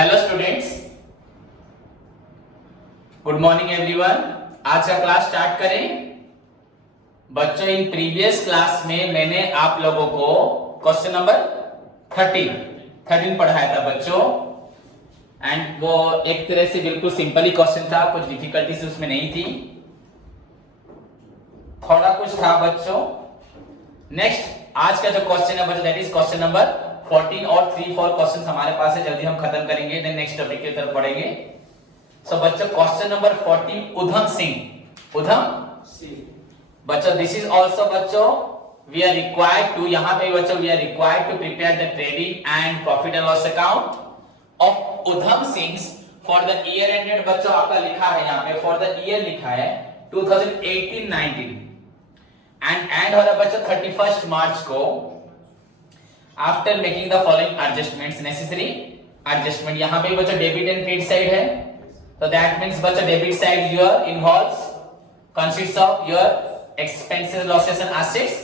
Hello students, good morning everyone. आज का class start करें। बच्चों, इन प्रीवियस क्लास में मैंने आप लोगों को क्वेश्चन नंबर 13 पढ़ाया था बच्चों, एंड वो एक तरह से बिल्कुल सिंपल ही क्वेश्चन था, कुछ डिफिकल्टीज उसमें नहीं थी, थोड़ा कुछ था बच्चों। नेक्स्ट आज का जो क्वेश्चन है बच्चों, दैट इज क्वेश्चन नंबर 14 और 3-4 क्वेश्चन हमारे पास है, जल्दी हम खत्म करेंगे, देन नेक्स्ट टॉपिक की तरफ बढ़ेंगे। सो बच्चों, क्वेश्चन नंबर 14, उधम सिंह। बच्चों, दिस इज आल्सो बच्चों वी आर रिक्वायर्ड टू, यहां पे बच्चों we are required to prepare the trading and profit and loss account of Udham Singh for the year ended. बच्चों आपका लिखा है यहां पे फॉर द ईयर लिखा है 2018-19 एंड हो रहा बच्चों 31 मार्च को। After making the following adjustments, necessary adjustment, यहां पे बच्चों डेबिट एंड क्रेडिट साइड है, तो दैट मींस बच्चों debit side your involves consists of your expenses, losses and assets,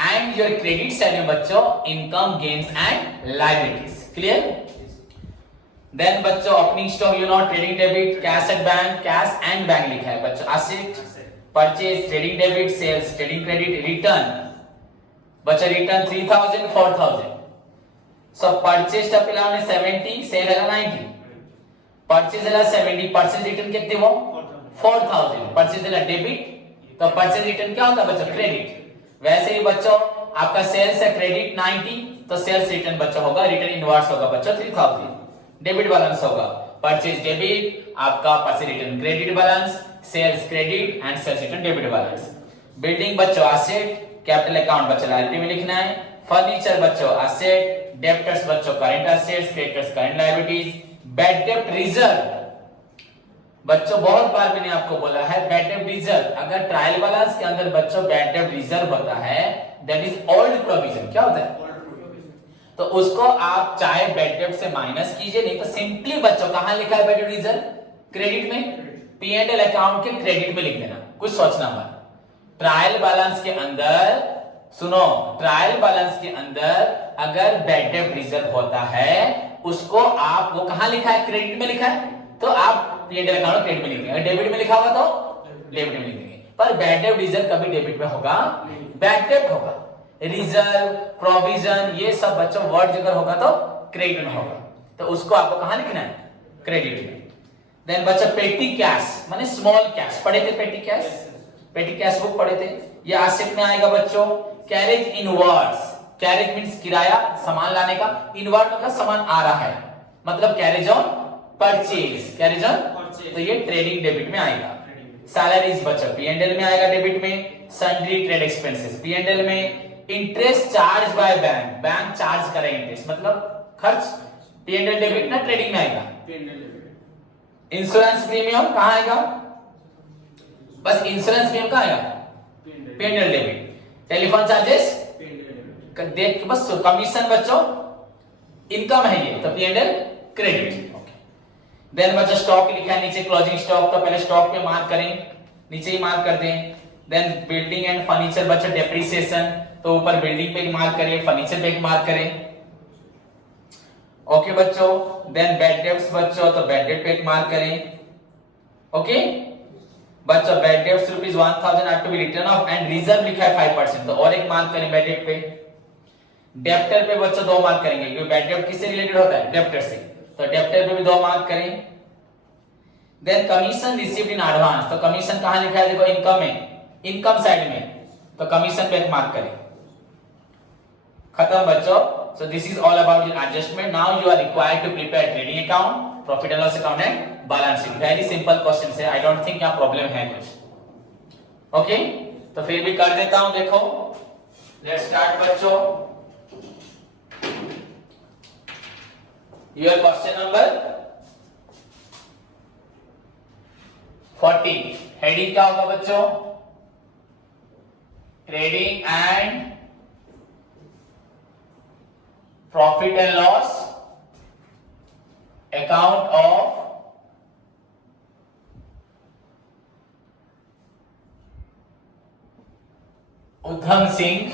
and your credit side में बच्चों income, gains and liabilities. Clear? Then बच्चों opening stock, you know trading debit, cash at bank, cash and bank लिखा है बच्चों, asset, purchase, trading debit, sales, trading credit, return बच्चों return 3000 4000। सो purchase टपिला ने 70, cell है 90, purchase है 70, परचेज रिटर्न कितने वो 4000, परचेज है डेबिट, तो परचेज रिटर्न क्या होता है बच्चों क्रेडिट। वैसे ही बच्चों आपका सेल्स है क्रेडिट 90, तो सेल्स रिटर्न बच्चों होगा, रिटर्न इनवर्स होगा बच्चों 3000, डेबिट बैलेंस होगा, परचेज डेबिट, आपका purchase return credit balance, sales credit and sales return debit balance. Building बच्चों एसेट, कैपिटल अकाउंट बच्चों लायबिलिटी में लिखना है, फर्नीचर बच्चों एसेट, डेब्टर्स बच्चों current assets, creditors current liabilities, bad डेब्ट रिजर्व बच्चों बहुत बार मैंने आपको बोला है बैड डेब्ट रिजर्व, अगर ट्रायल बैलेंस के अंदर बच्चों बैड डेब्ट रिजर्व होता है दैट इज ओल्ड प्रोविजन। क्या होता है? तो उसको आप चाहे बैड डेब्ट से माइनस कीजिए, नहीं तो सिंपली बच्चों कहां लिखा है बैड डेब्ट रिजर्व? क्रेडिट में, P&L अकाउंट के क्रेडिट में लिख देना, कुछ सोचना मत। ट्रायल बैलेंस के अंदर सुनो, ट्रायल बैलेंस के अंदर अगर बैड डेब्ट रिजर्व होता है उसको आप वो कहां लिखा है? क्रेडिट में लिखा है, तो आप P&L अकाउंट क्रेडिट में लिख देंगे। डेबिट में लिखा होगा तो डेबिट में लिख देंगे, पर बैड डेब्ट रिजर्व कभी डेबिट में होगा, बैड डेब्ट होगा। रिजर्व, प्रोविजन, ये सब बच्चों वर्ड अगर होगा तो क्रेडिट में होगा, तो उसको आपको कहां लिखना है? क्रेडिट में। देन बच्चों पेटी कैश माने स्मॉल कैश पढ़े थे, पेटी कैश, पेटी कैश बुक पढ़े थे, ये एसेट में आएगा बच्चों। कैरेज इनवर्ड्स, कैरेज मींस किराया, सामान लाने का, इनवर्ड मतलब सामान आ रहा है, मतलब carriage on purchase, carriage on, तो ये ट्रेडिंग डेबिट में आएगा। सैलरीज बच्चों P&L में आएगा डेबिट में, सन्ड्री ट्रेड एक्सपेंसेस P&L में, interest charge by bank, bank charge करे इंटरेस्ट मतलब खर्च, P&L डेबिट ना ट्रेडिंग में आएगा। इंश्योरेंस प्रीमियम कहां आएगा? बस इंश्योरेंस प्रीमियम कहां आएगा? P&L debit. टेलीफोन चार्जेस देख के बस, कमीशन बच्चों इनकम है ये, तो P&L क्रेडिट। देन बच्चों स्टॉक लिखा है नीचे, क्लोजिंग स्टॉक, तो पहले स्टॉक पे मार्क करें, नीचे ही मार्क कर दें। देन बिल्डिंग एंड फर्नीचर बच्चों डेप्रिसिएशन, तो ऊपर बिल्डिंग पे मार्क करें, फर्नीचर पे मार्क करें। ओके बच्चों, देन बैड डेब्ट्स बच्चों, तो बैड डेब्ट पे मार्क करें। ओके बच्चों, bad debts ₹1000 are to be written off and reserve लिखा है 5%, तो और एक मार्क करें बैड डेब्ट पे। डेब्टर पे बच्चों 2 मार्क करेंगे, क्योंकि बैड डेब्ट किससे रिलेटेड होता है? डेब्टर से, तो डेब्टर पे भी 2 मार्क करें। Then commission received in advance, तो कमीशन कहां लिखा है? देखो इनकम में, इनकम साइड में, तो कमीशन पे एक मार्क करें। खत्म बच्चों। So this is all about the adjustment. Now you are required to prepare trading account, profit and loss account and balance sheet. Very simple question है, I don't think यहाँ problem है कुछ। Okay? तो फिर भी कर देता हूँ, देखो। Let's start बच्चों। Your question number 40. Heading क्या होगा बच्चों? Trading and profit and loss account of Udham Singh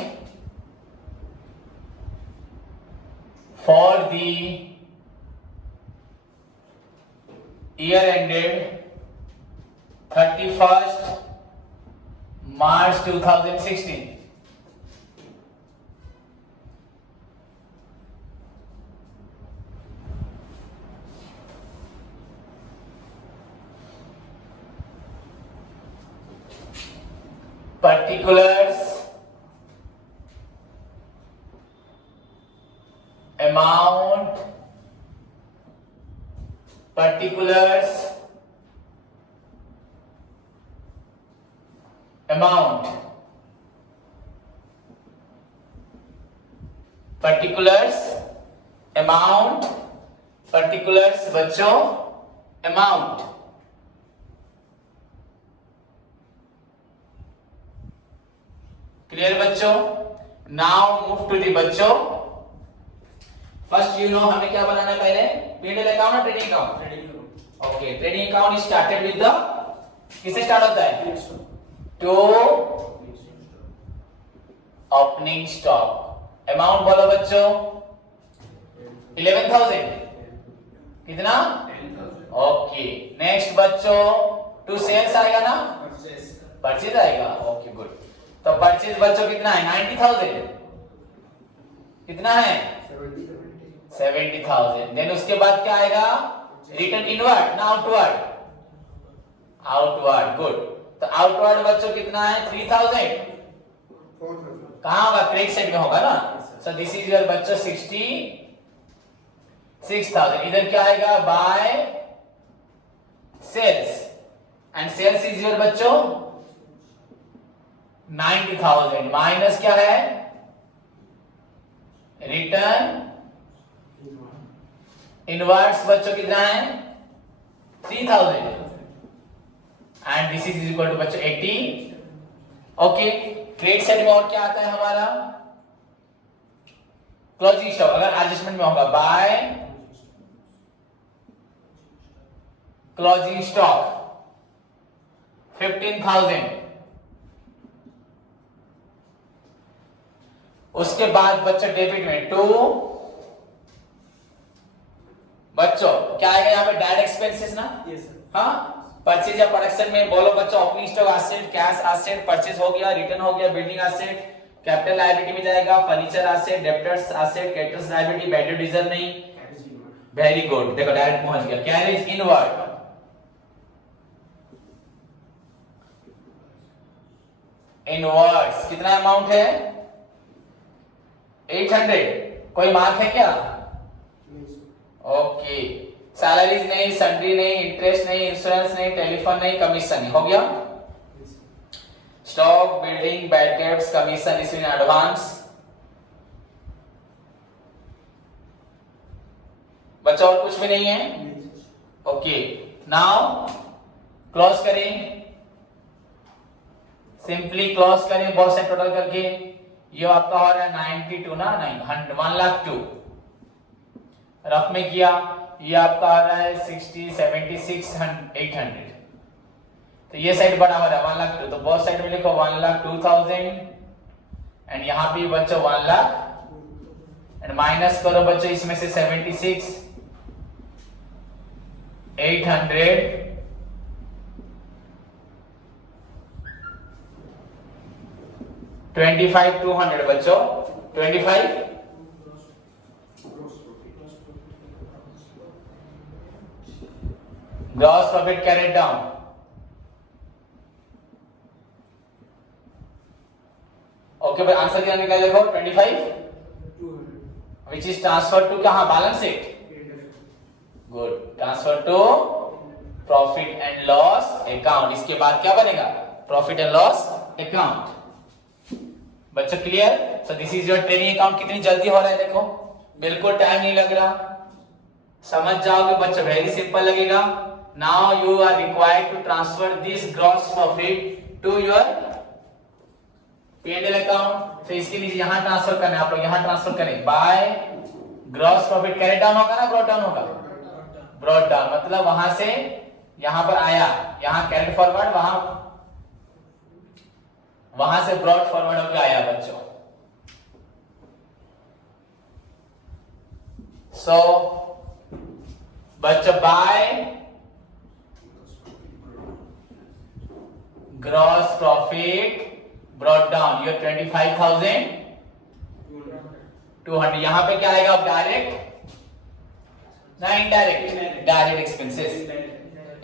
for the year ended 31st March 2016. Particulars, amount, particulars, amount, particulars, amount, particulars बच्चों, amount. क्लियर बच्चों? नाउ मूव टू दी बच्चों, first हमें क्या बनाना है पहले, P&L अकाउंट और trading account. Okay, trading account started with the, किससे start होता है, टू ओपनिंग स्टॉक. अमाउंट बोलो बच्चों, 11,000. कितना, ओके. नेक्स्ट बच्चों, टू सेल्स आएगा ना, परचेज आएगा. Okay good. तो परचेज बच्चों कितना है, 90,000. कितना है, 70,000. देन उसके बाद क्या आएगा, रिटर्न इनवर्ड ना आउटवर्ड, आउटवर्ड. गुड. तो आउटवर्ड बच्चों कितना है, 3,000. कहां होगा, क्रेडिट साइड में होगा ना. सो दिस इज योर बच्चों 66,000. इधर क्या आएगा, by sales, and sales is your बच्चों 90,000. माइनस क्या है, रिटर्न इनवर्ड्स बच्चों कितना है, 3,000. And this is equal to बच्चों 80. ओके. क्रेडिट साइड में और क्या आता है हमारा, क्लोजिंग स्टॉक. अगर एडजस्टमेंट में होगा, बाय क्लोजिंग स्टॉक 15,000. उसके बाद बच्चों डेबिट में टू, बच्चों क्या आएगा यहाँ पे, डायरेक्ट एक्सपेंसेस ना. हाँ, परचेज या प्रोडक्शन में बोलो बच्चों, opening stock asset, cash asset, purchase हो गया, रिटर्न हो गया, बिल्डिंग एसेट, कैपिटल लायबिलिटी में जाएगा, furniture asset, debtors asset, creditors liability, bad debt reserve नहीं. Very good. देखो डायरेक्ट पहुंच गया. कैरेज इनवर्ड, इनवर्ड्स कितना अमाउंट है, 800. कोई मार्क है क्या, ओके. सैलरीज नहीं, सैलरी नहीं, इंटरेस्ट नहीं, इंश्योरेंस नहीं, टेलीफोन नहीं, कमीशन नहीं. हो गया. Stock, building, bad debts, commission is in advance. बच्चा और कुछ भी नहीं है. ओके. नाउ क्लोज करें, सिंपली क्लोज करें बहुत से टोटल करके. ये आपका हो रहा है 92 ना, नहीं 1,02,000 रफ में किया. ये आपका आ रहा है 60, 76, 800. तो ये साइड बड़ा हो रहा है 1,02,000. तो बहुत साइड में लिखो 1,02,000 एंड यहाँ भी बच्चों 1,00,000 एंड माइनस करो बच्चों इसमें से 76, 800 25,200 बच्चों. 25 gross profit carried down. Okay भाई, आंसर क्या निकला देखो, 25 विच इज ट्रांसफर टू कहां, balance sheet. Good. Transfer to profit and loss account. इसके बाद क्या बनेगा, प्रॉफिट एंड लॉस अकाउंट. बच्चों clear. So this is your trading account. कितनी जल्दी हो रहा है देखो, बिल्कुल टाइम नहीं लग रहा. समझ जाओगे बच्चों, वेरी सिंपल लगेगा. Now you are required to transfer this gross profit to your P&L account. तो इसके लिए यहां ट्रांसफर करना है, आप लोग यहां ट्रांसफर करें. By gross profit carried down होगा ना, ब्रॉट डाउन होगा, ब्रॉट डाउन मतलब वहां से यहां पर आया, यहां कैरेट फॉरवर्ड, वहां से ब्रॉट फॉरवर्ड होकर आया बच्चों. सो बच्चों by gross profit brought down your 25,200। यहां पे क्या आएगा? डायरेक्ट ना indirect? Direct expenses,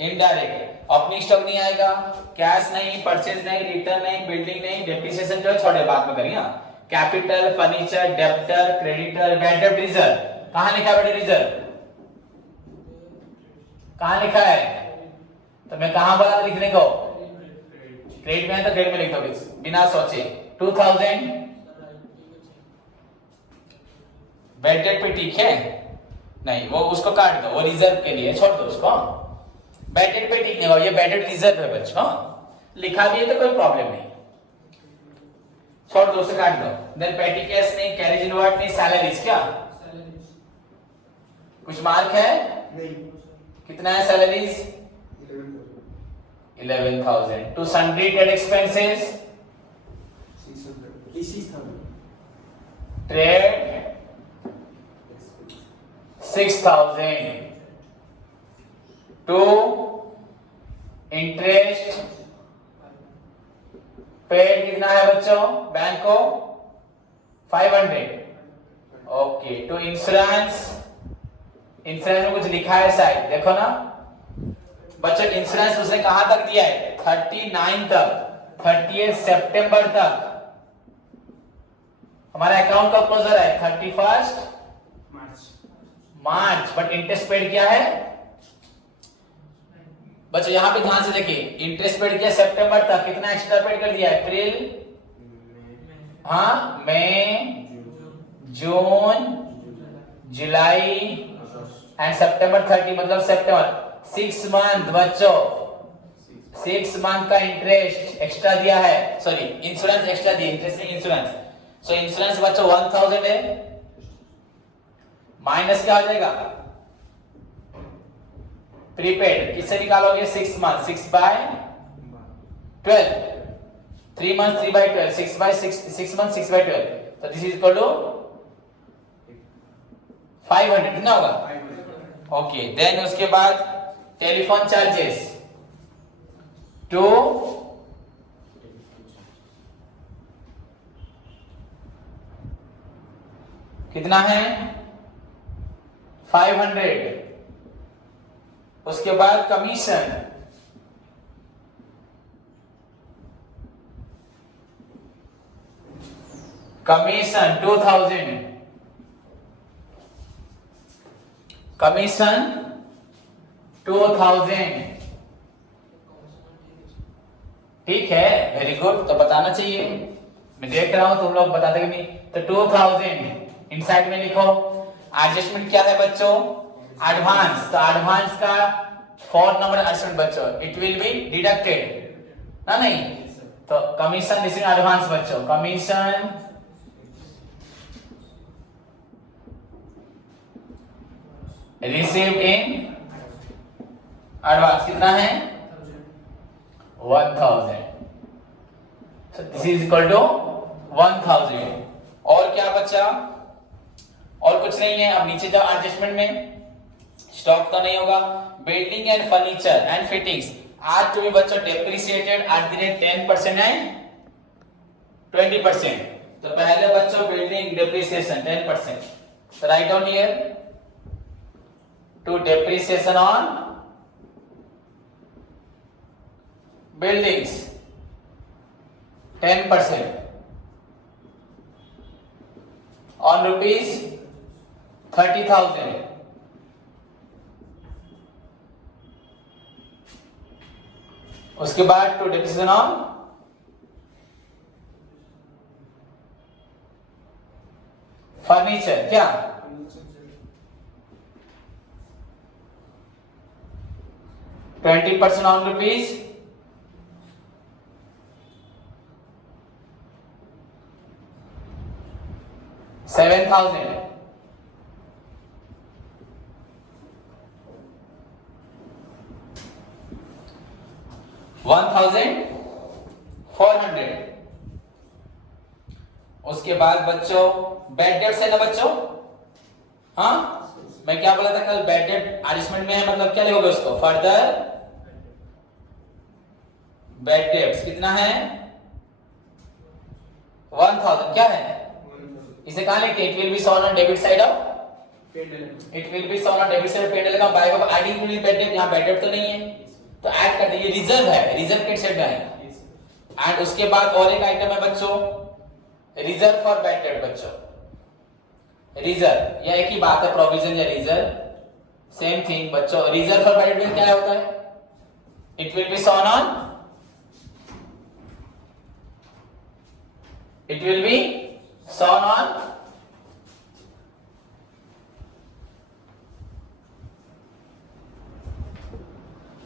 indirect. Opening stock नहीं आएगा, कैश नहीं, परचेज नहीं, रिटर्न नहीं, बिल्डिंग नहीं, डेप्रिसिएशन जो है छोड़े, बाद में करिए। Capital, furniture, debtor, creditor, bad डेब्ट रिजर्व। कहां लिखा है बैड डेब्ट रिजर्व? कहां लिखा है? तो मैं कहां बोला था लिखने को? क्रेडिट में है तो क्रेडिट में लिख दो बिना सोचे। 2000 बैड डेट पे ठीक है? नहीं, वो उसको काट दो, वो रिजर्व के लिए, छोड़ दो उसको। बैड डेट पे ठीक नहीं होगा, ये बैड डेट रिजर्व है बच्चों, लिखा भी है तो कोई प्रॉब्लम नहीं, छोड़ दो, उसे काट दो। देन पेटी कैश नहीं, कैरेज इनवर्ट नहीं, सैलरीज। क्या कुछ मार्क है? नहीं। कितना है salaries? 11,000। To sundry trade expenses 600। Trade 6,000। To interest paid कितना है बच्चों बैंक को? 500। ओके। टू इंश्योरेंस, इंश्योरेंस में कुछ लिखा है शायद, देखो ना बच्चों। इंश्योरेंस उसने कहां तक दिया है? 39 तक, 30 सितंबर तक। हमारा अकाउंट का क्लोजर है 31 मार्च, बट इंटरेस्ट पेड क्या है बच्चों? यहां पे ध्यान से देखिए, इंटरेस्ट पेड किया सितंबर तक, कितना एक्स्ट्रा पेड कर दिया? अप्रैल, हाँ, मई, जून, जुलाई एंड सितंबर 30, मतलब सितंबर 6 मंथ बच्चों, 6 मंथ का इंटरेस्ट एक्स्ट्रा दिया है, सॉरी इंश्योरेंस एक्स्ट्रा दिया, इंटरेस्ट नहीं इंश्योरेंस। सो इंश्योरेंस बच्चों 1000 है, माइनस क्या हो जाएगा? प्रीपेड। किससे निकालोगे? 6 मंथ, 6/12, 3 मंथ 3/12, 6 मंथ 6/12, तो दिस इज इक्वल टू 500 कितना होगा? ओके। देन उसके बाद टेलीफोन चार्जेस 2 कितना है? 500। उसके बाद कमीशन कमीशन 2000, कमीशन 2000। ठीक है, वेरी गुड। तो बताना चाहिए, मैं देख रहा हूं तुम लोग बताते कि नहीं। तो 2000 इनसाइड में लिखो। एडजस्टमेंट क्या है बच्चों? एडवांस। तो एडवांस का 4 नंबर एडजस्टमेंट बच्चों, इट विल बी डिडक्टेड ना, नहीं? तो कमीशन रिसीव एडवांस बच्चों, कमीशन रिसीव्ड इन एडवांस कितना है? 1000। So this is equal to 1000। और क्या बचा? और कुछ नहीं है। अब नीचे जाओ एडजस्टमेंट में, स्टॉक तो नहीं होगा। Building and furniture and fittings are to be बच्चों depreciated at the rate 10% and 20%। तो पहले बच्चों building depreciation 10%, so write down here to depreciation on buildings 10% on rupees 30,000। उसके बाद टू डेप्रिसिएशन ऑन फर्नीचर, क्या 20% on rupees 7,000। $1,400। उसके बाद बच्चों बैड डेट्स है ना बच्चों, हाँ मैं क्या बोला था कल, बैड डेट एडजस्टमेंट में है, मतलब क्या लिखोगे उसको? फर्दर बैड डेब्ट्स कितना है 1000 क्या है इसे कहां लिखते हैं it will be shown on debit side of it will be shown on debit side of paid account by of adding to bad डेब्ट यहां बैड डेब्ट तो नहीं है तो ऐड कर दीजिए रिजर्व है रिजर्व के सेट में एंड उसके बाद और एक आइटम है बच्चों रिजर्व फॉर बैड डेब्ट बच्चों रिजर्व या एक ही बात है प्रोविजन या रिजर्व सेम थिंग बच्चों रिजर्व फॉर बैड डेब्ट क्या होता है it will be shown on it will be shown on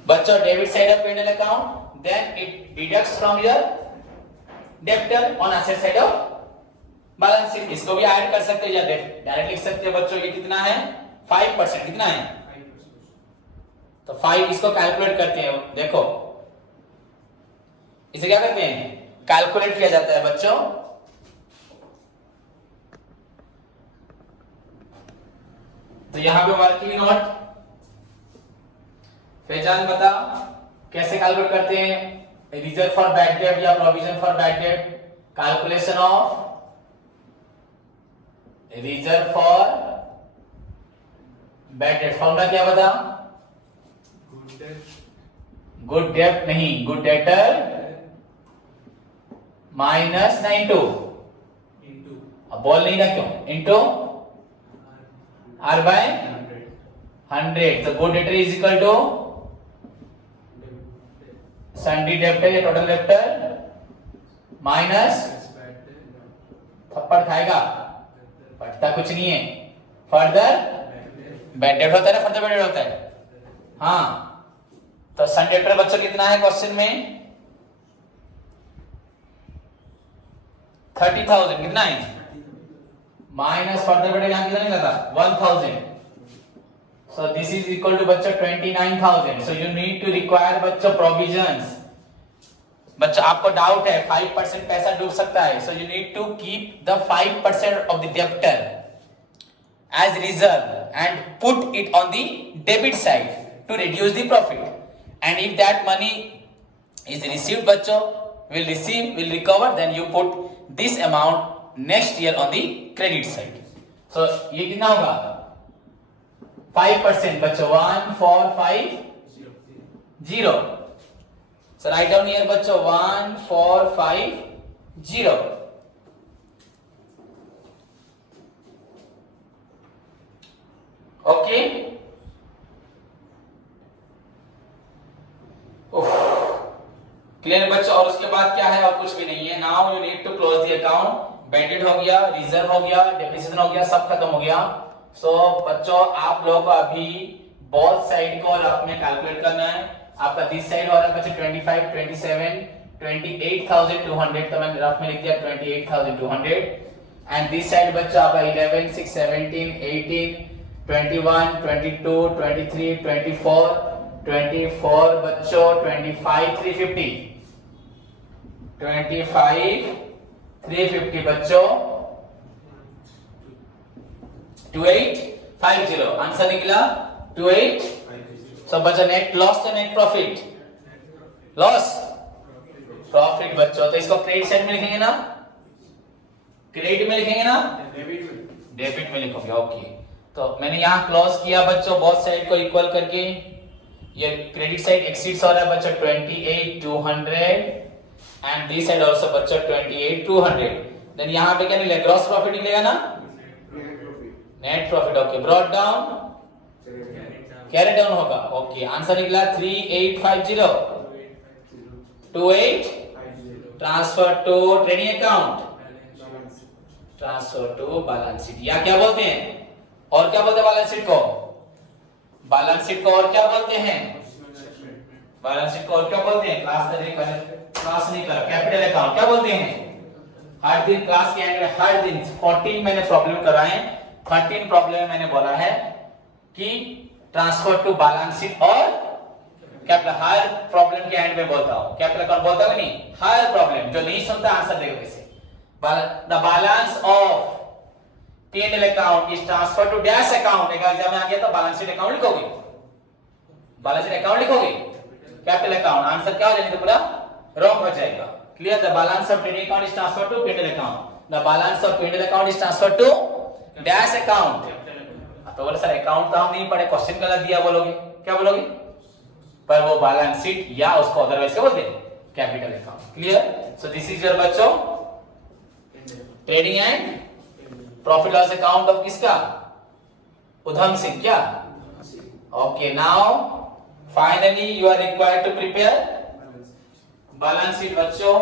बच्चों debit side of P&L account then it deducts from your debtor on asset side of balance sheet इसको भी add कर सकते हैं या डायरेक्ट लिख सकते हैं बच्चों ये कितना है 5% कितना है 5% तो 5 इसको कैलकुलेट करते हैं देखो इसे क्या करते हैं कैलकुलेट किया जाता है बच्चों तो यहां पे वर्किंग नोट पहचान बता कैसे कैलकुलेट करते हैं रिजर्व फॉर बैड डेब्ट या प्रोविजन फॉर बैड डेब्ट calculation of reserve for bad डेब्ट फॉर्मूला क्या बता गुड डेब्ट नहीं गुड डेटर माइनस 92 अब बोल नहीं रहा क्यों into R by 100 so good debtor is equal to sundry debtor या total debtor minus थप्पड़ खाएगा पढ़ता कुछ नहीं है फर्दर बैड डेब्ट होता है ना फर्दर बैड डेब्ट होता है हाँ तो सन डेब्टर बच्चों कितना है क्वेश्चन में 30,000 कितना है माइनस फर्दर बैड यहां कितना निकला था 1000 so this is equal to बच्चों 29,000 so you need to require बच्चों provisions बच्चों आपको डाउट है 5% पैसा डूब सकता है so you need to keep the 5% of the debtor as reserve and put it on the debit side to reduce the profit and if that money is received बच्चों will recover then you put this amount next year on the credit side so ये कितना होगा 5% बच्चों 1450 so write down here बच्चों 1450 okay clear बच्चों और उसके बाद क्या है और कुछ भी नहीं है now you need to close the account bad debt हो गया रिजर्व हो गया डेप्रिसिएशन हो गया सब खत्म हो गया सो बच्चों आप लोगों को अभी बोथ साइड को रफ में कैलकुलेट करना है आपका दिस साइड हो रहा है बच्चों 25 27 28,200 तो मैंने रफ में लिख दिया 28,200 एंड दिस साइड बच्चों आपका 11 6 17 18 21 22 23 24 बच्चों 25 350 बच्चों 2850 आंसर निकला 2850 सब बच्चों नेट लॉस या नेट प्रॉफिट लॉस प्रॉफिट बच्चों तो इसको क्रेडिट साइड में लिखेंगे ना क्रेडिट में लिखेंगे ना डेबिट में लिखोगे ओके तो मैंने यहां क्लोज किया बच्चों बोथ साइड को इक्वल करके ये क्रेडिट साइड एक्सीड्स हो रहा है बच्चों 28,200 एंड दिस साइड आल्सो बच्चों 28,200 देन यहां पे क्या निकलेगा ग्रॉस प्रॉफिट निकलेगा ना net profit okay brought down carry down होगा ओके आंसर निकला 3850 28 transfer to trading account transfer to balance sheet या क्या बोलते हैं और क्या बोलते हैं बैलेंस शीट को बैलेंस शीट को और क्या बोलते हैं बैलेंस शीट को और क्या बोलते हैं क्लास नहीं करा कैपिटल अकाउंट क्या बोलते हैं हर दिन क्लास के एंड में हर दिन 14 मैंने प्रॉब्लम कराए 13 प्रॉब्लम में मैंने बोला है कि ट्रांसफर टू बैलेंस शीट और कैपिटल हर प्रॉब्लम के एंड में बोलता हूं कैपिटल अकाउंट बोलता हूं नहीं हर प्रॉब्लम जो नहीं सुनता आंसर देगा कैसे the balance of P&L account is transferred to dash account एक एग्जाम में आ गया तो बैलेंस शीट अकाउंट लिखोगे बैलेंस शीट अकाउंट लिखोगे कैपिटल अकाउंट आंसर क्या हो जाएगा पूरा रॉन्ग हो जाएगा। Clear? The balance of trading account is transferred to P&L account. The balance of P&L account is transferred to dash account. तो बोले सर अकाउंट तो हम नहीं पढ़े, क्वेश्चन गलत दिया, बोलोगे क्या बोलोगे? पर वो बैलेंस शीट या उसको अदरवाइज क्या बोलते हैं? Capital account. Clear? So this is your बच्चों trading and profit loss account of किसका? उधम सिंह। क्या? Okay, now finally you are required to prepare balance sheet बच्चों।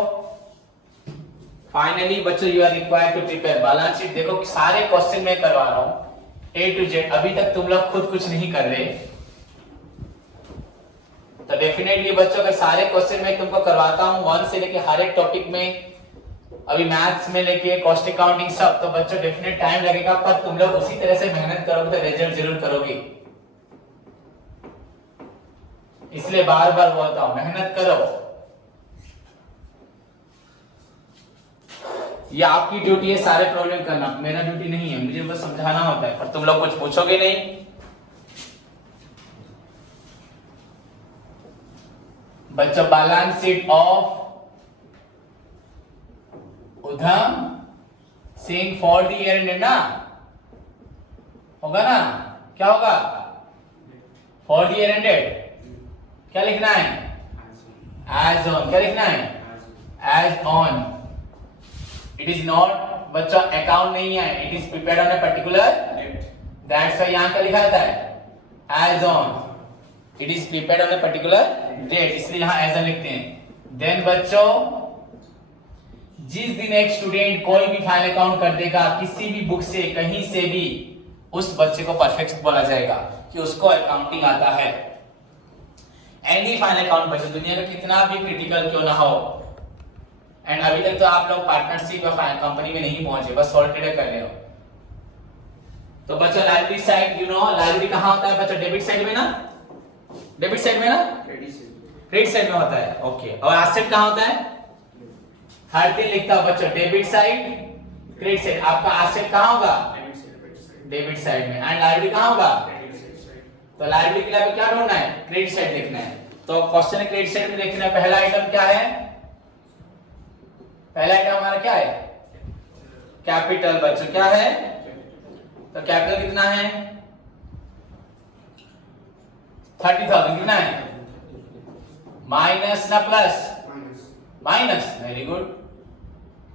फाइनली बच्चों you are required to prepare balance sheet. देखो सारे question मैं करवा रहा हूं A to Z। अभी तक तुम लोग खुद कुछ नहीं कर रहे, तो डेफिनेटली बच्चों अगर सारे क्वेश्चन मैं तुमको करवाता हूं 1 से लेके हर एक टॉपिक में, अभी मैथ्स में लेके कॉस्ट अकाउंटिंग सब, तो बच्चों डेफिनेट टाइम लगेगा, पर तुम लोग उसी तरह से मेहनत करोगे तो रिजल्ट जरूर करोगे। इसलिए बार बार बोलता हूं मेहनत करो। ये आपकी ड्यूटी है सारे प्रॉब्लम करना, मेरा ड्यूटी नहीं है, मुझे बस समझाना होता है, पर तुम लोग कुछ पूछोगे नहीं। बच्चों balance sheet of Udham Singh for the year and ना होगा ना? क्या होगा? फॉर द ईयर एंडेड क्या लिखना है? As on. क्या लिखना है? As on. It is not बच्चा अकाउंट नहीं है, it is prepared on a particular that's why यहां क्या लिखा रहता है? As on. It is prepared on a particular date, इसलिए यहां एज ऑन लिखते हैं। देन बच्चों जिस दिन एक स्टूडेंट कोई भी फाइनल अकाउंट कर देगा किसी भी बुक से कहीं से भी, उस बच्चे को परफेक्ट बोला जाएगा कि उसको अकाउंटिंग आता है। एनी फाइनल अकाउंट बच्चों दुनिया में कितना भी क्रिटिकल क्यों ना हो, एंड अभी तक तो आप लोग पार्टनरशिप या कंपनी में नहीं पहुंचे, बस सोल ट्रेडर कर रहे हो। तो बच्चों library side, you know library कहां होता है बच्चों? डेबिट साइड में ना? डेबिट साइड में ना? क्रेडिट साइड में होता है। ओके, और एसेट कहां होता है? हर दिन लिखता हूं बच्चों डेबिट साइड क्रेडिट साइड। आपका एसेट कहां होगा? डेबिट साइड में। एंड लाइब्रेरी कहां होगा? तो लाइब्रेरी के लिए क्या ढूंढना है? क्रेडिट साइड लिखना है। तो क्वेश्चन क्रेडिट साइड में देखना है। पहला आइटम क्या है? पहला आइटम हमारा क्या है? कैपिटल बच्चों। क्या है? तो कैपिटल कितना है? 30,000। कितना है? माइनस ना प्लस? माइनस। Very good.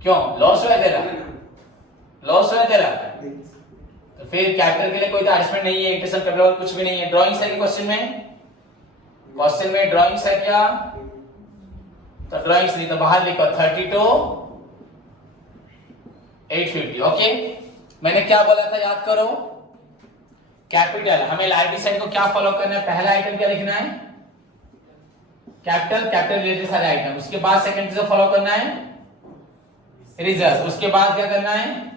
क्यों लॉस हुआ तेरा? लॉस हुआ तेरा? तो फिर कैपिटल के लिए कोई तो एडजस्टमेंट नहीं है, इंटरेस्ट कैपिटल कुछ भी नहीं है। ड्राइंग्स है क्या क्वेश्चन में? क्वेश्चन में ड्राइंग्स है क्या? तो ड्राइंग्स नहीं, तो बाहर लिखो 32,850। ओके, मैंने क्या बोला था याद करो? कैपिटल। हमें लाइब्रेरी साइड को क्या फॉलो करना है? पहला आइटम क्या लिखना है? कैपिटल। कैपिटल रिलेटेड सारे आइटम। उसके बाद सेकंड चीज फॉलो करना है रिजर्व। उसके बाद क्या करना है?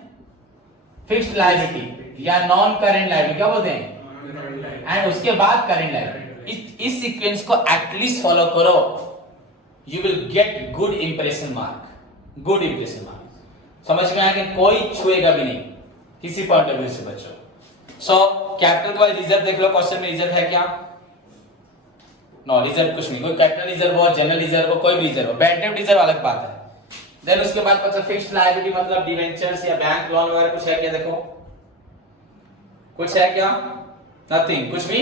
फिक्स्ड लायबिलिटी या नॉन करेंट लायबिलिटी, क्या बोलते हैं? एंड उसके बाद करेंट लायबिलिटी। इस सीक्वेंस को एटलीस्ट फॉलो करो, you will get good impression mark. Good impression mark समझ में आया कि कोई छुएगा भी नहीं किसी पॉइंट ऑफ व्यू से बच्चों। सो कैपिटल के बाद रिजर्व देख लो। क्वेश्चन में रिजर्व है क्या? नो, रिजर्व कुछ नहीं। कोई कैपिटल रिजर्व हो, जनरल रिजर्व हो, कोई भी रिजर्व हो, बैड डेट रिजर्व अलग बात है। देन उसके बाद पता फिक्स्ड लायबिलिटी मतलब डिवेंचर्स या बैंक लोन वगैरह कुछ है क्या? देखो कुछ है क्या? नथिंग, कुछ भी।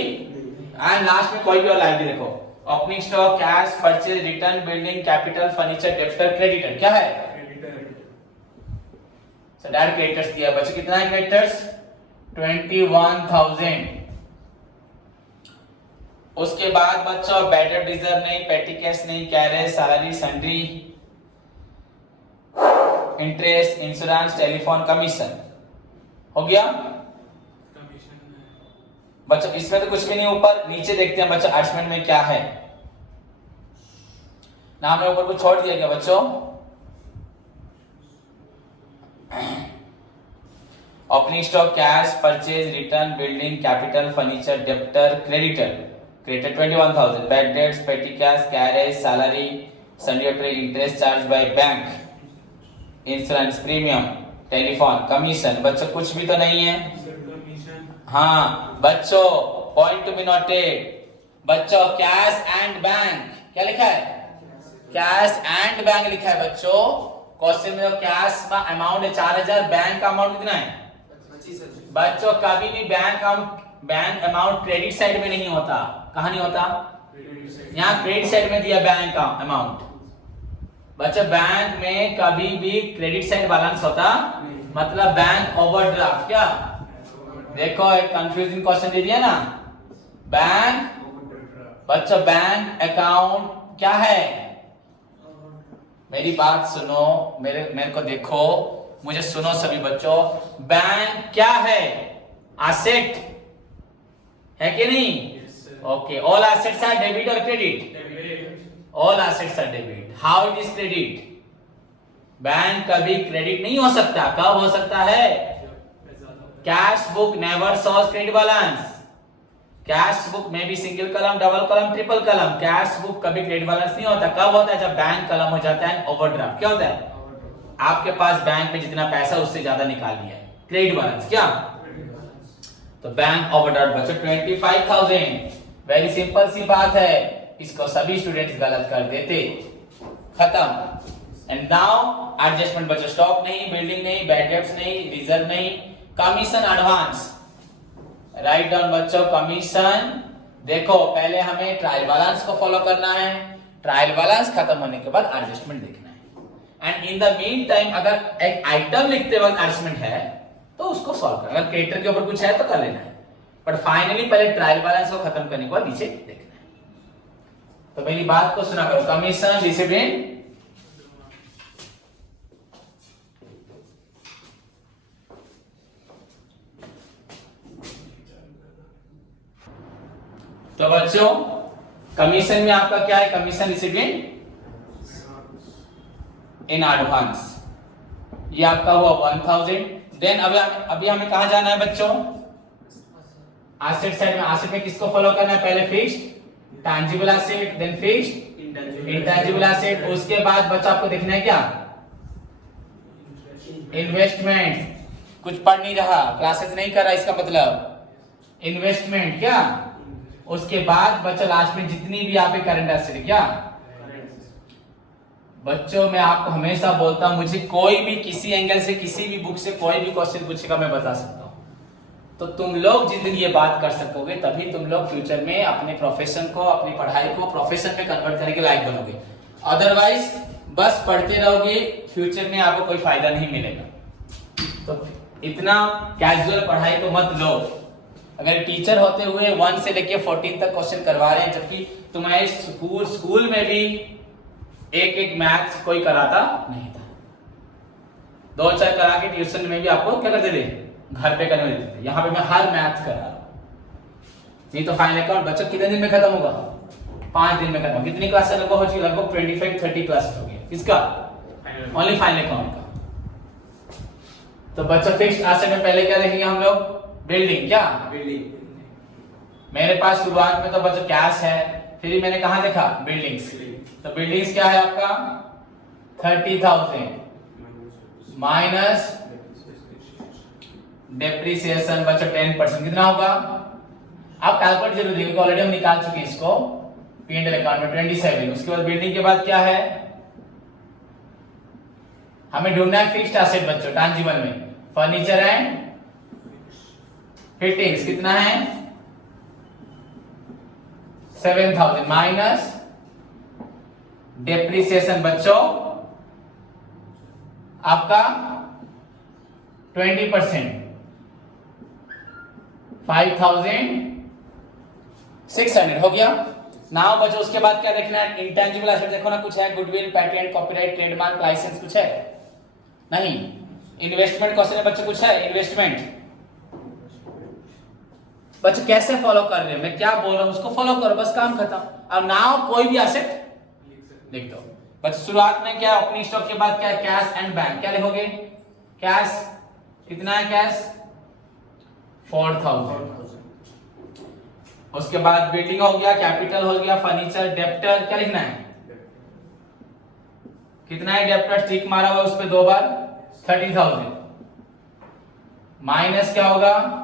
एंड लास्ट में कोई भी और लायबिलिटी देखो, opening stock, cash, purchase, return, building, capital, furniture, debtor, creditor. क्या है? सो डायरेक्ट क्रेडिटर्स दिया बच्चों। कितना है क्रेडिटर्स? 21,000। उसके बाद बच्चों बैड डेट रिजर्व नहीं, पेटी कैश नहीं, carriage, salary, sundry, interest, insurance, telephone, commission हो गया बच्चों। इसमें तो कुछ भी नहीं। ऊपर नीचे देखते हैं बच्चों एडजस्टमेंट में क्या है। नाम ने ऊपर कुछ छोड़ दिया क्या बच्चों? Opening stock, cash, purchase, return, building, capital, furniture, debtor, creditor. Creditor 21,000, bad debts, petty cash, carriage, salary, sundry, interest charge by bank, insurance, premium, telephone, commission. बच्चों कुछ भी तो नहीं है। हाँ बच्चों, पॉइंट टू बी नोटेड बच्चों, कैश एंड बैंक क्या लिखा है? कैश एंड बैंक लिखा है बच्चों। क्वेश्चन में कैश का अमाउंट है 4000, बैंक का अमाउंट कितना है बच्चों? कभी भी बैंक अमाउंट क्रेडिट साइड में नहीं होता। कहां नहीं होता? यहाँ क्रेडिट साइड में दिया बैंक का अमाउंट। बच्चों बैंक में कभी भी क्रेडिट साइड बैलेंस होता मतलब बैंक ओवरड्राफ्ट। क्या देखो एक कंफ्यूजिंग क्वेश्चन दे दिया ना। बैंक बच्चों बैंक अकाउंट क्या है? मेरी बात सुनो, मेरे को देखो, मुझे सुनो सभी बच्चों। बैंक क्या है? एसेट है कि नहीं? Okay, all assets are debit और credit? All assets are debit. How it is credit? Bank कभी क्रेडिट नहीं हो सकता। कब हो सकता है? Cash book never shows credit balance. Cash book में भी single column, double column, triple column. Cash book कभी क्रेडिट बैलेंस नहीं होता। कब होता है? जब बैंक कलम हो जाता है ओवरड्राफ्ट। क्या होता है? आपके पास बैंक में जितना पैसा उससे ज्यादा निकाल लिया है, क्रेडिट बैलेंस। क्या? तो बैंक ओवरड्राफ्ट बच्चों 25,000। वेरी सिंपल सी बात है, इसको सभी स्टूडेंट्स गलत कर देते। खत्म। एंड नाउ एडजस्टमेंट बच्चों, स्टॉक नहीं, बिल्डिंग नहीं, बैड डेब्ट्स नहीं, रिजर्व नहीं, कमीशन एडवांस। राइट डाउन बच्चों कमीशन। देखो पहले हमें ट्रायल बैलेंस को फॉलो करना है, ट्रायल बैलेंस खत्म होने के बाद एडजस्टमेंट देखना है। And in the mean time अगर एक आइटम लिखते वक्त एडजस्टमेंट है तो उसको सॉल्व करना। अगर क्रेडिटर के ऊपर कुछ है तो कर लेना है, बट फाइनली पहले ट्रायल बैलेंस को खत्म करने के बाद नीचे देखना है। तो मेरी बात को सुना करो। कमीशन, डिसिप्लिन, तो बच्चों कमीशन में आपका क्या है? कमीशन रिसिपिएंट इन एडवांस, ये आपका हुआ 1000। देन अभी हमें कहां जाना है बच्चों? एसेट साइड में। एसेट में किसको फॉलो करना है? पहले fixed tangible asset, then fixed intangible asset. उसके बाद बच्चा आपको देखना है क्या? इन्वेस्टमेंट। कुछ पढ़ नहीं रहा, क्लासेस नहीं कर रहा, इसका मतलब इन्वेस्टमेंट। क्या? उसके बाद बच्चों लास्ट में जितनी भी यहाँ पे करंट एसेट। क्या बच्चों मैं आपको हमेशा बोलता हूं, मुझे कोई भी किसी एंगल से किसी भी बुक से कोई भी क्वेश्चन पूछेगा मैं बता सकता हूं। तो तुम लोग जिस दिन ये बात कर सकोगे तभी तुम लोग फ्यूचर में अपने प्रोफेशन को, अपनी पढ़ाई को प्रोफेशन में कन्वर्ट करने के लायक बनोगे। अदरवाइज बस पढ़ते रहोगे, फ्यूचर में आपको कोई फायदा नहीं मिलेगा। तो इतना कैजुअल पढ़ाई को मत लो। अगर टीचर होते हुए 1 से लेके 14 तक क्वेश्चन करवा रहे हैं, जबकि तुम्हारे स्कूल में भी एक मैथ्स कोई कराता नहीं था, 2-4 करा के ट्यूशन में भी आपको क्या करते थे? घर पे करने देते थे। यहाँ पे मैं हर मैथ्स करा रहा हूं। नहीं तो फाइनल अकाउंट बच्चों कितने दिन में खत्म होगा? 5 दिन में खत्म। कितनी क्लासेस लगभग हो चुकी? लगभग 25-30 क्लासेस हो गई। किसका? ओनली फाइनल अकाउंट का। तो बच्चों फिक्स्ड एसेट में पहले क्या देखेंगे हम लोग? बिल्डिंग। क्या? बिल्डिंग। मेरे पास शुरुआत में तो बच्चों कैश है, फिर मैंने कहा देखा? बिल्डिंग्स। तो बिल्डिंग्स क्या है आपका? 30,000 माइनस डेप्रिसिएशन बच्चों 10%। कितना होगा? आप कैलकुलेट जरूर देखिए, ऑलरेडी हम निकाल चुके हैं इसको P&L अकाउंट में 27। उसके बाद बिल्डिंग के बाद क्या है? हमें ढूंढना है फिक्स्ड एसेट बच्चों टैंजिबल में। फर्नीचर एंड फिटिंग्स कितना है? 7,000 माइनस डेप्रिसिएशन बच्चों आपका 20%, 5,600 हो गया। नाउ बच्चों उसके बाद क्या देखना है? इंटेंजिबल एसेट देखो ना, कुछ है? Goodwill, patent, copyright, trademark, licence कुछ है? नहीं। इन्वेस्टमेंट क्वेश्चन है बच्चों, कुछ है? इन्वेस्टमेंट बच्चों कैसे फॉलो कर रहे हो? मैं क्या बोल रहा हूं उसको फॉलो करो, बस काम खत्म। अब नाउ कोई भी एसेट लिख दो बच्चों। शुरुआत में क्या? ओपनिंग स्टॉक के बाद क्या? Cash and bank. क्या लिखोगे? कैश कितना है? कैश 4,000। उसके बाद बिल्डिंग हो गया, कैपिटल हो गया, फर्नीचर, डेप्टर। क्या लिखना है? कितना है डेप्टर? टिक मारा हुआ उस पे 2 बार, 30,000 माइनस क्या होगा?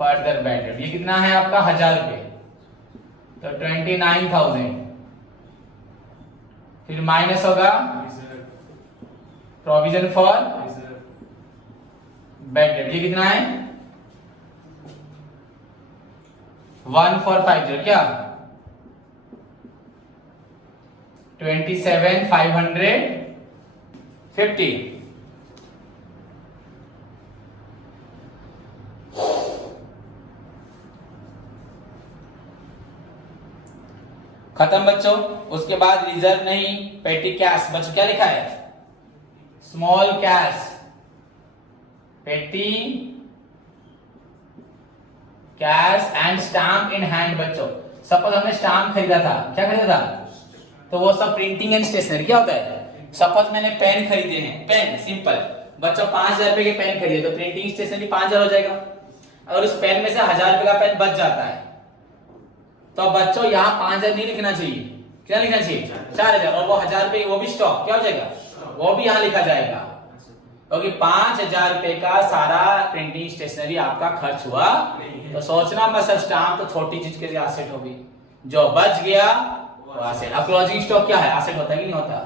Further bad debt. ये कितना है आपका? 1,000 रुपए, तो 29,000 फिर माइनस होगा प्रोविजन फॉर बैड डेट, ये कितना है 1450 क्या 27,550। खत्म बच्चों। उसके बाद रिजर्व नहीं, पेटी कैश। बच्चों क्या लिखा है स्मॉल कैश, पेटी cash and stamp in hand. बच्चों सपोज हमने स्टाम्प खरीदा था, क्या खरीदा था, तो वो सब प्रिंटिंग एंड स्टेशनरी क्या होता है। सपोज मैंने पेन खरीदे हैं, पेन सिंपल बच्चों 5,000 रुपए के पेन खरीदे तो प्रिंटिंग स्टेशनरी 5,000 हो जाएगा। अगर उस पेन में से 1,000 रुपए का पेन बच जाता है तो बच्चों यहाँ 5,000 नहीं लिखना चाहिए, क्या लिखना चाहिए 4,000, और वो 1,000 रुपए वो भी स्टॉक क्या हो जाएगा, वो भी यहाँ लिखा जाएगा, क्योंकि 5,000 रुपए का सारा प्रिंटिंग स्टेशनरी आपका खर्च हुआ। तो सोचना मत सर स्टाम्प तो छोटी चीज के लिए एसेट होगी, जो बच गया वो एसेट। अब क्लोजिंग स्टॉक क्या है, एसेट होता है कि नहीं होता।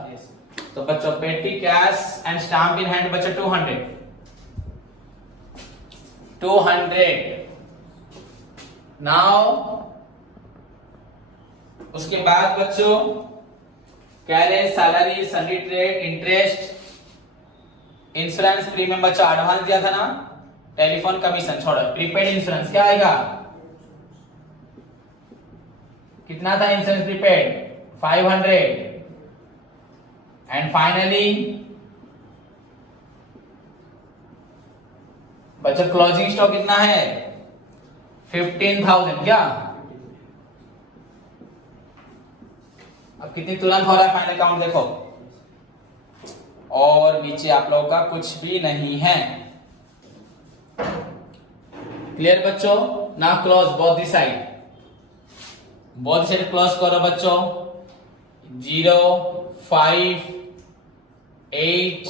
तो बच्चों पेटी cash and stamp in hand बच्चों 200 नाउ। उसके बाद बच्चों carriage salary सन्डी trade interest insurance premium बच्चों एडवांस दिया था ना, टेलीफोन कमीशन छोड़ो, प्रीपेड इंश्योरेंस क्या आएगा, कितना था इंश्योरेंस प्रीपेड 500 एंड फाइनली बच्चों क्लोजिंग स्टॉक कितना है 15,000 क्या। अब कितनी तुरंत हो रहा है फाइनल अकाउंट देखो, और नीचे आप लोगों का कुछ भी नहीं है। क्लियर बच्चों, ना close both the side, both side close करो बच्चों। 0 5 8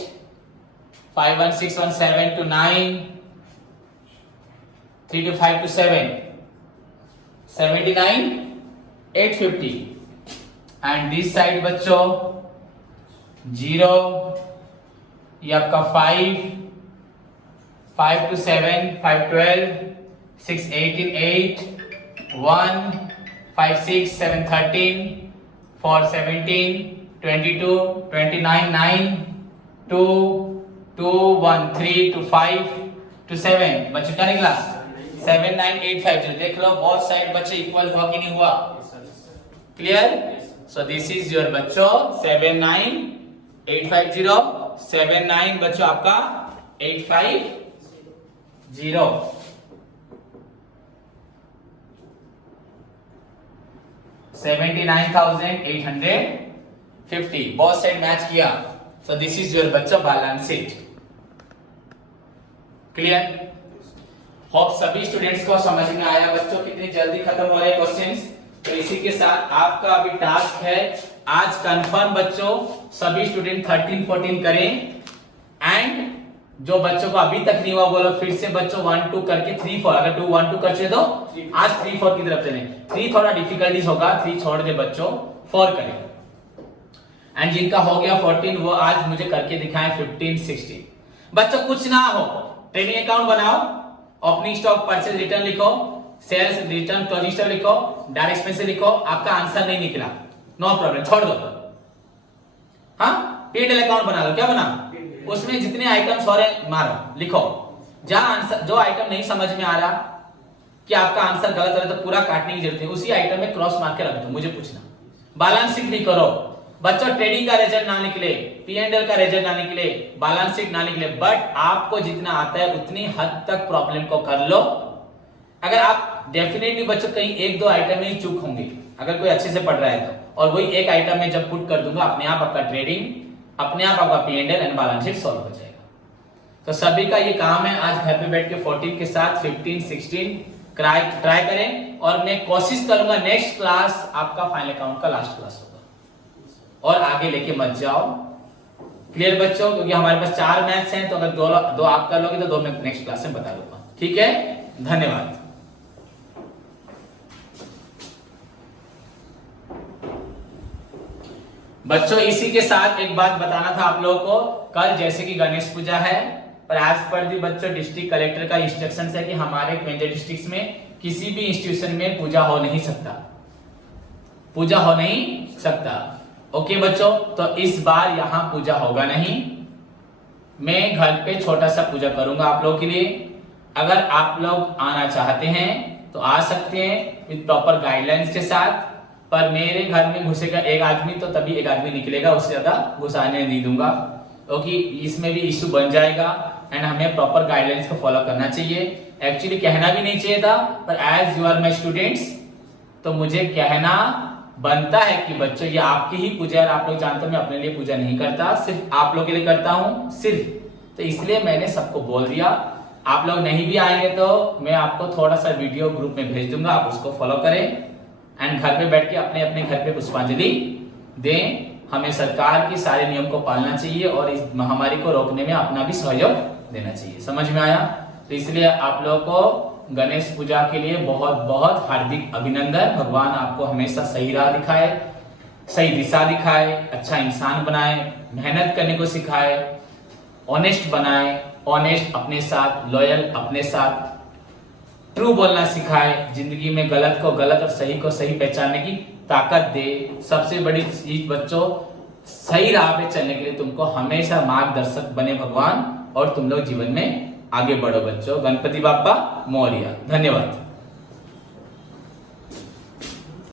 5 1 6 1 7 to 9 3 to 5 to 7 79 850 and this side बच्चों 0 ये आपका 5 5 to 7 5 12 6 18 8 1 5 6 7 13 4 17 22 29 9 2 2 1 3 to 5 to 7 बच्चों क्या निकला 79850। देख लो बोथ साइड बच्चे इक्वल हुआ कि नहीं हुआ, clear. So this is your बच्चों 79850 79 बच्चों आपका 850 79,850 बोथ साइड मैच किया। सो दिस इज योर बच्चों बैलेंस शीट, क्लियर। होप सभी स्टूडेंट्स को समझ में आया बच्चों, कितनी जल्दी खत्म हो रहे हैं क्वेश्चंस। तो इसी के साथ आपका अभी टास्क है आज कंफर्म बच्चों सभी स्टूडेंट 13 14 करें, एंड जो बच्चों को अभी तक नहीं हुआ बोलो फिर से बच्चों 1 2 करके 3 4, अगर 2 1 2 कर चुके तो आज 3 4 की तरफ चले। 3 थोड़ा डिफिकल्टीज होगा, 3 छोड़ दे बच्चों 4 करें, एंड जिनका हो गया 14 वो आज मुझे करके दिखाएं 15 16। बच्चों कुछ ना हो ट्रेडिंग अकाउंट बनाओ, ओपनिंग स्टॉक परचेज रिटर्न लिखो, सेल्स रिटर्न क्लोजिंग स्टॉक लिखो, डायरेक्ट एक्सपेंस लिखो, आपका आंसर नहीं निकला नो प्रॉब्लम छोड़ दो। हाँ P&L अकाउंट बना लो, क्या बना उसमें जितने आइटम्स हो रहे मारो लिखो, जहां आंसर जो आइटम नहीं समझ में आ रहा कि आपका आंसर गलत है तो पूरा काटने की जरूरत है, उसी आइटम में क्रॉस मार के रख दो, मुझे पूछना। बैलेंस शीट नहीं करो बच्चों, ट्रेडिंग का रिजल्ट ना निकले, P&L का रिजल्ट ना निकले, बैलेंस शीट ना निकले, बट आपको जितना आता है उतनी हद तक प्रॉब्लम को कर लो। अगर आप डेफिनेटली बच्चों कहीं 1-2 आइटम में ही चूक होंगे, अगर कोई अच्छे से पढ़ रहा है तो, और वही एक आइटम में जब पुट कर दूंगा अपने आप आपका ट्रेडिंग, अपने आप आपका P&L and balance sheet solve हो जाएगा। तो सभी का ये काम है आज घर पे बैठ के 14 के साथ 15 16 ट्राई करें, और मैं कोशिश करूंगा नेक्स्ट क्लास आपका फाइनल अकाउंट का लास्ट क्लास होगा, और आगे लेके मत जाओ, क्लियर बच्चों, क्योंकि हमारे पास 4 मैथ्स हैं, तो अगर दो आप कर लोगे तो 2 मैं नेक्स्ट क्लास में बता दूंगा, ठीक है। धन्यवाद। बच्चों इसी के साथ एक बात बताना था आप लोगों को, कल जैसे कि गणेश पूजा है, पर एज पर दी बच्चों डिस्ट्रिक्ट कलेक्टर का इंस्ट्रक्शन है कि हमारे क्वेंजा डिस्ट्रिक्ट में किसी भी इंस्टीट्यूशन में पूजा हो नहीं सकता, पूजा हो नहीं सकता। ओके बच्चों, तो इस बार यहाँ पूजा होगा नहीं, मैं घर पे छोटा सा पूजा करूंगा आप लोगों के लिए। अगर आप लोग आना चाहते हैं तो आ सकते हैं विद प्रॉपर गाइडलाइंस के साथ, पर मेरे घर में घुसेगा एक आदमी तो तभी एक आदमी निकलेगा, उससे ज्यादा घुसाने नहीं दूंगा, क्योंकि इसमें भी इश्यू बन जाएगा एंड हमें प्रॉपर गाइडलाइंस को फॉलो करना चाहिए। एक्चुअली कहना भी नहीं चाहिए था, पर as you are my students तो मुझे कहना बनता है कि बच्चों ये आपकी ही पूजा है, आप लोग जानते हो मैं अपने लिए पूजा नहीं करता, सिर्फ आप लोगों के लिए करता हूँ सिर्फ, तो इसलिए मैंने सबको बोल दिया। आप लोग नहीं भी आएंगे तो मैं आपको थोड़ा सा वीडियो ग्रुप में भेज दूंगा, आप उसको फॉलो करें एंड घर पे बैठ के अपने अपने घर पे पुष्पांजलि दें। हमें सरकार की सारे नियम को पालना चाहिए और इस महामारी को रोकने में अपना भी सहयोग देना चाहिए। समझ में आया? तो इसलिए आप लोगों को गणेश पूजा के लिए बहुत बहुत हार्दिक अभिनंदन। भगवान आपको हमेशा सही राह दिखाए, सही दिशा दिखाए, अच्छा इंसान बनाए, मेहनत करने को सिखाए, ऑनेस्ट बनाए, ऑनेस्ट अपने साथ, लॉयल अपने साथ, ट्रू बोलना सिखाए, जिंदगी में गलत को गलत और सही को सही पहचानने की ताकत दे। सबसे बड़ी चीज बच्चों, सही राह पे चलने के लिए तुमको हमेशा मार्गदर्शक बने भगवान, और तुम लोग जीवन में आगे बढ़ो बच्चों। गणपति बाप्पा मोरया। धन्यवाद।